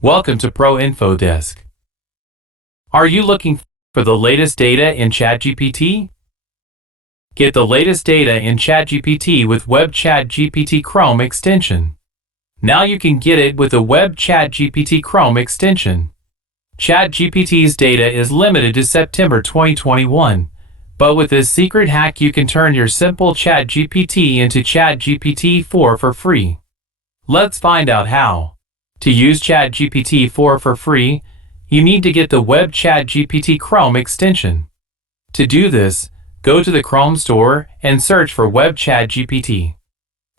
Welcome to Pro Info Desk. Are you looking for the latest data in Chat GPT? Get the latest data in Chat GPT with Web Chat GPT Chrome extension. Now you can get it with the Web Chat GPT Chrome extension. Chat GPT's data is limited to September 2021, but with this secret hack you can turn your simple Chat GPT into Chat GPT 4 for free. Let's find out how. To use Chat GPT 4 for free, you need to get the Web Chat GPT Chrome extension. To do this, go to the Chrome store and search for Web Chat GPT.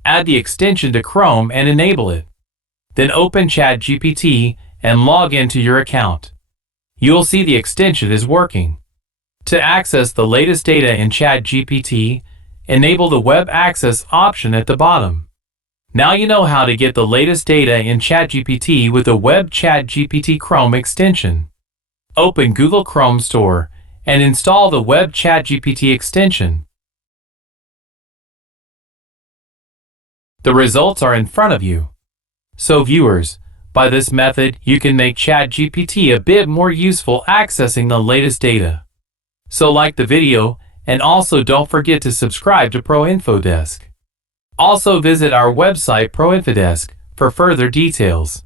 Add the extension to Chrome and enable it. Then open Chat GPT and log into your account. You'll see the extension is working. To access the latest data in Chat GPT, enable the Web Access option at the bottom. Now you know how to get the latest data in ChatGPT with the Web Chat GPT Chrome extension. Open Google Chrome Store and install the Web Chat GPT extension. The results are in front of you. So viewers, by this method you can make ChatGPT a bit more useful accessing the latest data. So like the video and also don't forget to subscribe to Pro Info Desk. Also visit our website Pro Info Desk for further details.